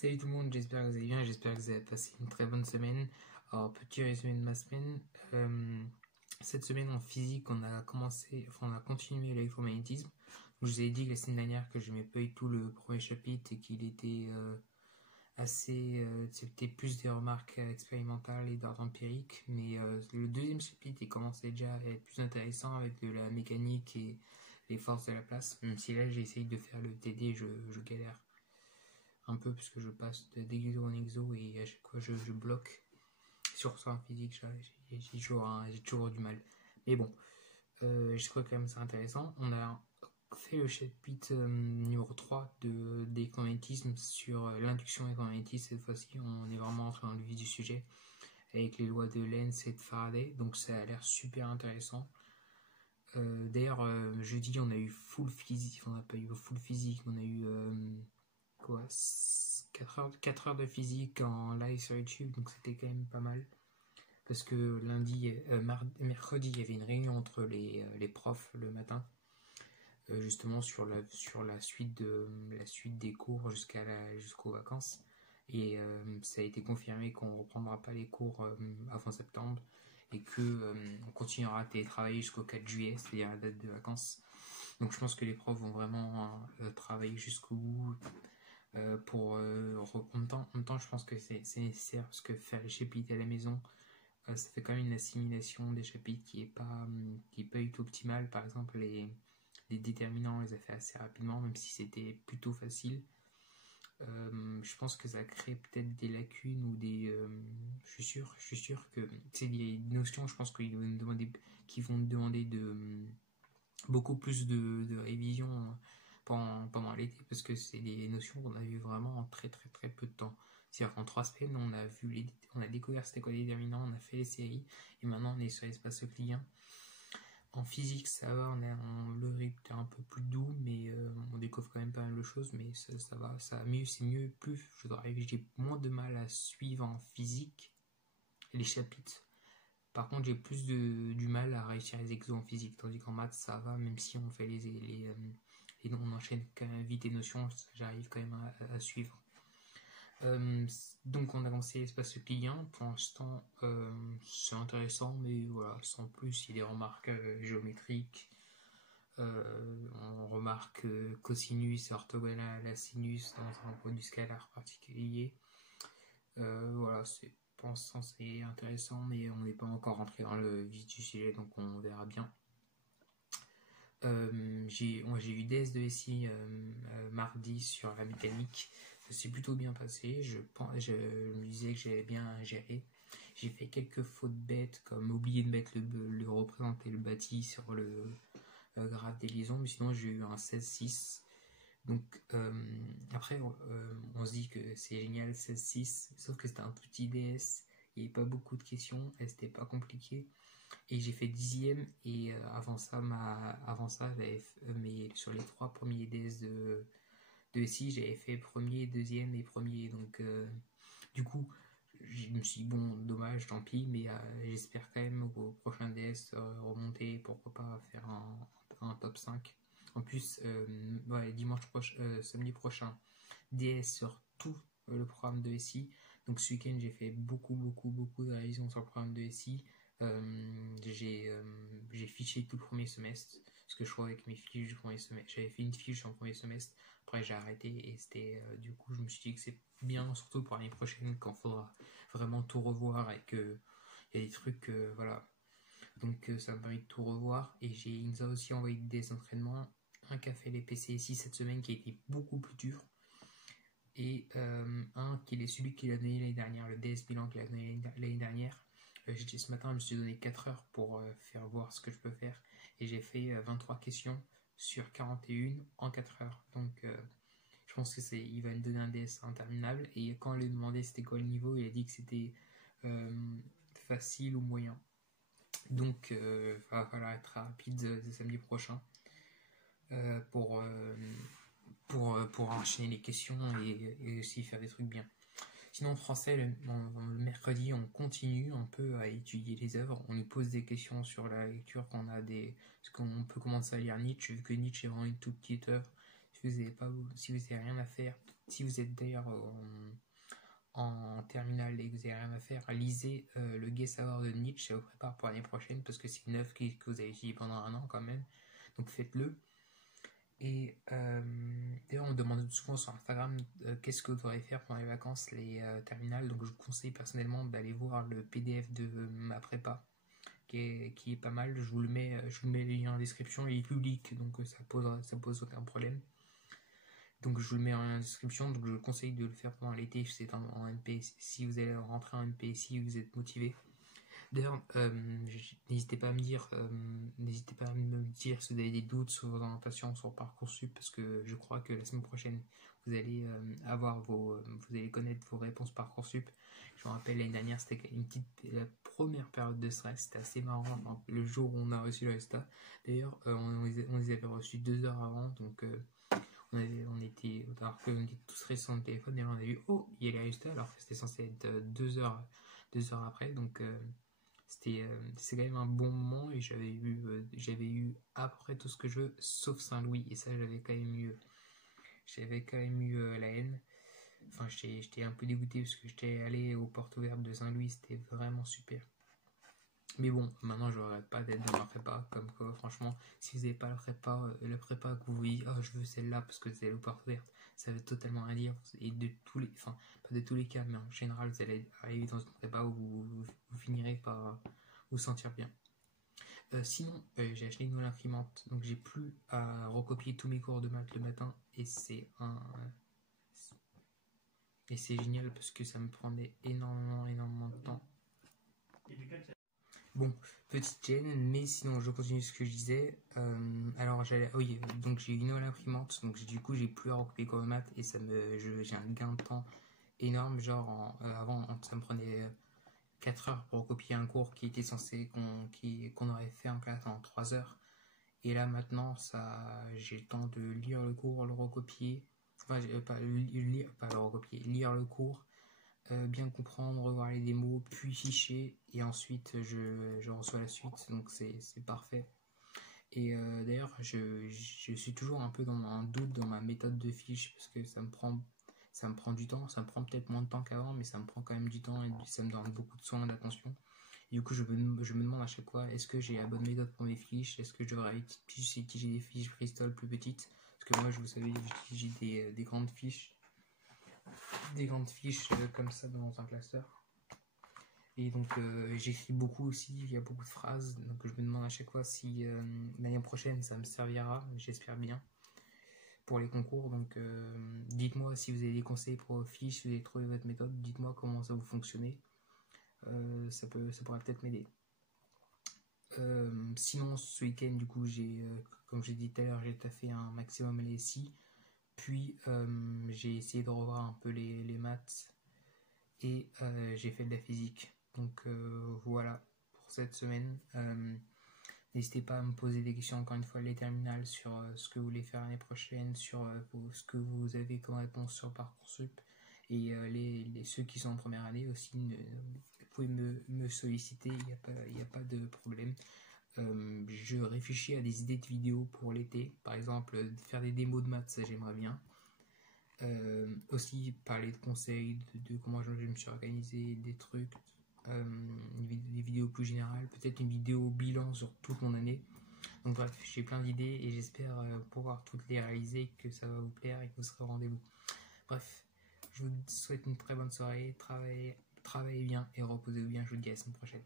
Salut tout le monde, j'espère que vous allez bien, j'espère que vous avez passé une très bonne semaine. Alors, petit résumé de ma semaine. Cette semaine en physique, on a continué l'électromagnétisme. Je vous ai dit que la semaine dernière que je n'aimais pas du tout le premier chapitre et qu'il était c'était plus des remarques expérimentales et d'ordre empirique. Mais le deuxième chapitre, il commençait déjà à être plus intéressant avec de la mécanique et les forces de la place. Même si là, j'ai essayé de faire le TD, je galère un peu parce que je passe d'exo en exo et à chaque fois je bloque. Sur ça en physique, j'ai toujours du mal. Mais bon, je trouve quand même ça intéressant. On a fait le chapitre numéro 3 d'électromagnétisme sur l'induction électromagnétique. Cette fois-ci, on est vraiment entré dans le vif du sujet avec les lois de Lenz et de Faraday. Donc ça a l'air super intéressant. D'ailleurs, jeudi, on a eu full physique. On n'a pas eu full physique, on a eu 4 heures de physique en live sur YouTube, donc c'était quand même pas mal. Parce que mercredi, il y avait une réunion entre les profs le matin, justement sur la suite des cours jusqu'aux vacances. Et ça a été confirmé qu'on ne reprendra pas les cours avant septembre et qu'on continuera à télétravailler jusqu'au 4 juillet, c'est-à-dire la date de vacances. Donc je pense que les profs vont vraiment travailler jusqu'au bout. En même temps, je pense que c'est nécessaire parce que faire les chapitres à la maison, ça fait quand même une assimilation des chapitres qui est pas du tout optimale. Par exemple, les déterminants, on les a fait assez rapidement, même si c'était plutôt facile. Je pense que ça crée peut-être des lacunes ou des. Je suis sûr que c'est des notions, je pense qu'ils vont demander beaucoup plus de révision pendant l'été parce que c'est des notions qu'on a vues vraiment en très très très peu de temps. C'est-à-dire qu'en 3 semaines, on a découvert c'était quoi les déterminants, on a fait les séries et maintenant on est sur l'espace euclidien. En physique, ça va, le rythme est un peu plus doux, mais on découvre quand même pas mal de choses, mais ça va, c'est mieux, plus j'ai moins de mal à suivre en physique les chapitres. Par contre, j'ai plus du mal à réussir les exos en physique, tandis qu'en maths, ça va, même si on fait on enchaîne quand même vite les notions, j'arrive quand même à suivre. Donc on a lancé l'espace euclidien, pour l'instant c'est intéressant, mais voilà, sans plus. Il y a des remarques géométriques, on remarque cosinus est orthogonal à sinus dans un point du scalaire particulier. Voilà, pour l'instant c'est intéressant, mais on n'est pas encore rentré dans le vif du sujet, donc on verra bien. J'ai eu DS de SI mardi sur la mécanique. Ça s'est plutôt bien passé. Je me disais que j'avais bien géré. J'ai fait quelques fautes bêtes, comme oublier de mettre le représenter le bâti sur le graphe des liaisons, mais sinon j'ai eu un 16-6. Donc après, on se dit que c'est génial 16-6, sauf que c'était un petit DS, il n'y avait pas beaucoup de questions, et c'était pas compliqué. Et j'ai fait 10e, et avant ça, mais sur les 3 premiers DS de SI, j'avais fait premier, deuxième et premier. Donc du coup, je me suis dit, bon, dommage, tant pis, mais j'espère quand même au prochain DS remonter, pourquoi pas faire un top 5. En plus, samedi prochain, DS sur tout le programme de SI. Donc ce week-end, j'ai fait beaucoup de révisions sur le programme de SI. J'ai fiché tout le premier semestre, ce que je crois avec mes fiches du premier semestre. J'avais fait une fiche en premier semestre, après j'ai arrêté et c'était du coup je me suis dit que c'est bien, surtout pour l'année prochaine quand il faudra vraiment tout revoir et que il y a des trucs voilà. Donc ça me permet de tout revoir et il nous a aussi envoyé des entraînements, un qui a fait les PCSI cette semaine qui a été beaucoup plus dur et un qui est celui qu'il a donné l'année dernière, le DS bilan qu'il a donné l'année dernière. Ce matin je me suis donné 4 heures pour faire voir ce que je peux faire et j'ai fait 23 questions sur 41 en 4 heures. Donc je pense que il va me donner un DS interminable et quand on lui a demandé c'était quoi le niveau, il a dit que c'était facile ou moyen. Donc va falloir être rapide samedi prochain pour enchaîner les questions et aussi faire des trucs bien. Sinon, en français, le mercredi, on continue un peu à étudier les œuvres. On nous pose des questions sur la lecture quand on a parce qu'on peut commencer à lire Nietzsche, vu que Nietzsche est vraiment une toute petite œuvre. Si vous n'avez rien à faire, si vous êtes d'ailleurs en terminale et que vous n'avez rien à faire, lisez le Gai Savoir de Nietzsche, ça vous prépare pour l'année prochaine parce que c'est une œuvre que vous avez étudiée pendant un an quand même, donc faites-le. Et d'ailleurs on me demande souvent sur Instagram qu'est-ce que vous devrez faire pendant les vacances, les terminales, donc je vous conseille personnellement d'aller voir le PDF de ma prépa qui est pas mal, je vous le mets le lien en description, il est public donc ça pose aucun problème. Donc je vous le mets en description, donc je vous conseille de le faire pendant l'été si vous êtes en MP, si vous allez rentrer en MP, si vous êtes motivé. D'ailleurs, n'hésitez pas à me dire, si vous avez des doutes sur vos orientations sur Parcoursup, parce que je crois que la semaine prochaine vous allez vous allez connaître vos réponses Parcoursup. Je me rappelle l'année dernière, c'était la première période de stress, c'était assez marrant le jour où on a reçu le résultat. D'ailleurs, on les avait reçus 2 heures avant, donc on était tous restés sur le téléphone et là on a vu il y a les résultats alors que c'était censé être 2 heures après, donc c'est quand même un bon moment et j'avais eu à peu près tout ce que je veux sauf Saint-Louis et ça j'avais quand même eu la haine. Enfin j'étais un peu dégoûté parce que j'étais allé aux portes ouvertes de Saint-Louis, c'était vraiment super. Mais bon, maintenant je regrette pas d'être dans ma prépa, comme quoi franchement, si vous n'avez pas la prépa que vous vous dites, je veux celle-là parce que c'est allez aux portes ouvertes, ça veut totalement rien dire. Et enfin, pas de tous les cas, mais en général, vous allez arriver dans une prépa où vous finirez par vous sentir bien. Sinon, j'ai acheté une nouvelle imprimante, donc j'ai plus à recopier tous mes cours de maths le matin, et c'est génial parce que ça me prenait énormément de temps. Bon, petite gêne, mais sinon je continue ce que je disais. Alors donc j'ai une nouvelle imprimante, donc du coup j'ai plus à recopier comme maths et j'ai un gain de temps énorme. Genre avant ça me prenait 4 heures pour recopier un cours qui était censé qu'on aurait fait en classe en 3 heures. Et là maintenant j'ai le temps de lire le cours, le recopier. Enfin pas le recopier, lire le cours. Bien comprendre, revoir les démos, puis ficher, et ensuite je reçois la suite, donc c'est parfait. Et d'ailleurs, je suis toujours un peu dans un doute dans ma méthode de fiche, parce que ça me prend du temps, ça me prend peut-être moins de temps qu'avant, mais ça me prend quand même du temps, et ça me demande beaucoup de soins, d'attention. Et du coup, je me demande à chaque fois, est-ce que j'ai la bonne méthode pour mes fiches, est-ce que je devrais utiliser des fiches Bristol plus petites, parce que moi, vous savez, j'utilise des grandes fiches, comme ça dans un classeur. Et donc j'écris beaucoup aussi, il y a beaucoup de phrases, donc je me demande à chaque fois si l'année prochaine ça me servira, j'espère bien, pour les concours. Donc dites-moi si vous avez des conseils pour vos fiches, si vous avez trouvé votre méthode, dites-moi comment ça vous fonctionnez, ça pourrait peut-être m'aider. Sinon ce week-end du coup comme j'ai dit tout à l'heure, j'ai taffé un maximum les SI. Puis j'ai essayé de revoir un peu les maths et j'ai fait de la physique. Donc voilà pour cette semaine. N'hésitez pas à me poser des questions encore une fois les terminales sur ce que vous voulez faire l'année prochaine, sur ce que vous avez comme réponse sur Parcoursup. Et ceux qui sont en première année aussi, vous pouvez me solliciter, il n'y a pas de problème. Je réfléchis à des idées de vidéos pour l'été, par exemple faire des démos de maths, ça j'aimerais bien. Aussi parler de conseils, de comment je me suis organisé, des trucs, des vidéos plus générales, peut-être une vidéo bilan sur toute mon année. Donc bref, j'ai plein d'idées et j'espère pouvoir toutes les réaliser, que ça va vous plaire et que vous serez au rendez-vous. Bref, je vous souhaite une très bonne soirée, travaillez bien et reposez-vous bien, je vous dis à la semaine prochaine.